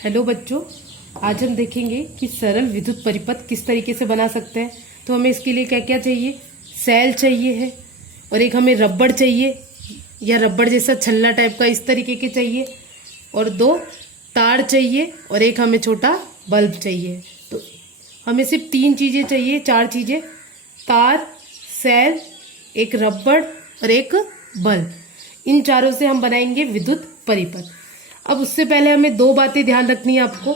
Hello बच्चों, आज हम देखेंगे कि सरल विद्युत परिपथ किस तरीके से बना सकते हैं। तो हमें इसके लिए क्या क्या चाहिए। सेल चाहिए है और एक हमें रबड़ चाहिए या रबड़ जैसा छल्ला टाइप का इस तरीके के चाहिए और दो तार चाहिए और एक हमें छोटा बल्ब चाहिए। तो हमें सिर्फ तीन चीज़ें चाहिए, चार चीज़ें, तार, सेल, एक रबड़ और एक बल्ब। इन चारों से हम बनाएंगे विद्युत परिपथ। अब उससे पहले हमें दो बातें ध्यान रखनी है आपको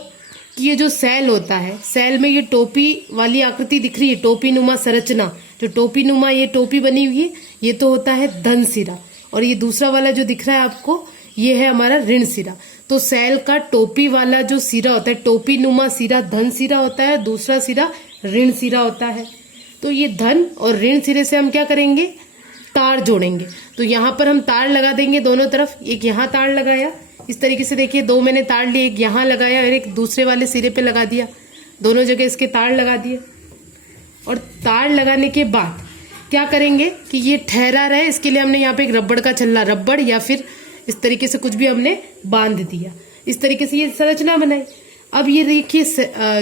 कि ये जो सेल होता है, सेल में ये टोपी वाली आकृति दिख रही है, टोपी नुमा संरचना, जो टोपी नुमा ये टोपी बनी हुई है, ये तो होता है धन सिरा और ये दूसरा वाला जो दिख रहा है आपको, ये है हमारा ऋण सिरा। तो सेल का टोपी वाला जो सिरा होता है, टोपी नुमा सिरा धन सिरा होता है, दूसरा सिरा ऋण सिरा होता है। तो ये धन और ऋण सिरे से हम क्या करेंगे, तार जोड़ेंगे। तो यहाँ पर हम तार लगा देंगे दोनों तरफ। एक यहाँ तार लगाया, इस तरीके से देखिए, दो मैंने तार लिए, एक यहाँ लगाया और एक दूसरे वाले सिरे पे लगा दिया। दोनों जगह इसके तार लगा दिए। और तार लगाने के बाद क्या करेंगे कि ये ठहरा रहे, इसके लिए हमने यहाँ पे एक रबड़ का छल्ला, रबड़ या फिर इस तरीके से कुछ भी हमने बांध दिया। इस तरीके से ये संरचना बनाई। अब ये देखिए,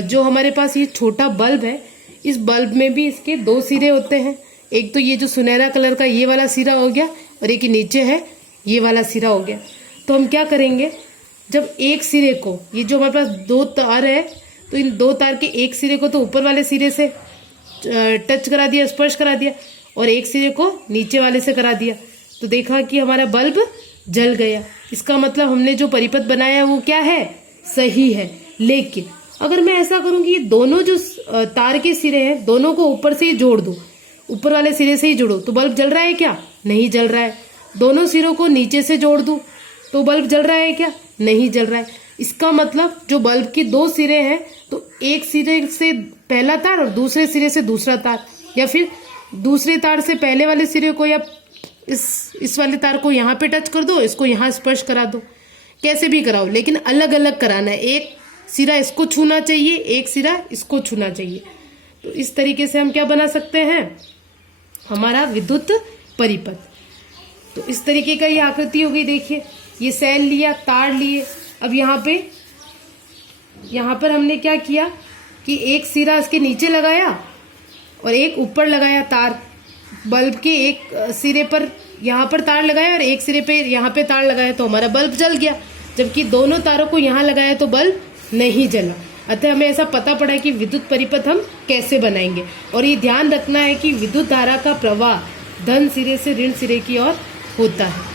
जो हमारे पास ये छोटा बल्ब है, इस बल्ब में भी इसके दो सिरे होते हैं। एक तो ये जो सुनहरा कलर का ये वाला सिरा हो गया और एक नीचे है ये वाला सिरा हो गया। तो हम क्या करेंगे, जब एक सिरे को, ये जो हमारे पास दो तार है, तो इन दो तार के एक सिरे को तो ऊपर वाले सिरे से टच करा दिया, स्पर्श करा दिया, और एक सिरे को नीचे वाले से करा दिया। तो देखा कि हमारा बल्ब जल गया। इसका मतलब हमने जो परिपथ बनाया है वो क्या है, सही है। लेकिन अगर मैं ऐसा करूं कि ये दोनों जो तार के सिरे हैं, दोनों को ऊपर से ही जोड़ दूं, ऊपर वाले सिरे से ही जोड़ो, तो बल्ब जल रहा है क्या, नहीं जल रहा है। दोनों सिरों को नीचे से जोड़ दूं तो बल्ब जल रहा है क्या, नहीं जल रहा है। इसका मतलब जो बल्ब के दो सिरे हैं, तो एक सिरे से पहला तार और दूसरे सिरे से दूसरा तार, या फिर दूसरे तार से पहले वाले सिरे को, या इस वाले तार को यहाँ पे टच कर दो, इसको यहाँ स्पर्श करा दो, कैसे भी कराओ, लेकिन अलग अलग कराना है। एक सिरा इसको छूना चाहिए, एक सिरा इसको छूना चाहिए। तो इस तरीके से हम क्या बना सकते हैं, हमारा विद्युत परिपथ। तो इस तरीके का ये आकृति हो गई। देखिए, ये सेल लिया, तार लिए। अब यहाँ पर हमने क्या किया कि एक सिरा इसके नीचे लगाया और एक ऊपर लगाया तार। बल्ब के एक सिरे पर यहाँ पर तार लगाया और एक सिरे पे यहाँ पे तार लगाया, तो हमारा बल्ब जल गया। जबकि दोनों तारों को यहाँ लगाया तो बल्ब नहीं जला। अतः हमें ऐसा पता पड़ा कि विद्युत परिपथ हम कैसे बनाएंगे। और ये ध्यान रखना है कि विद्युत धारा का प्रवाह धन सिरे से ऋण सिरे की ओर होता है।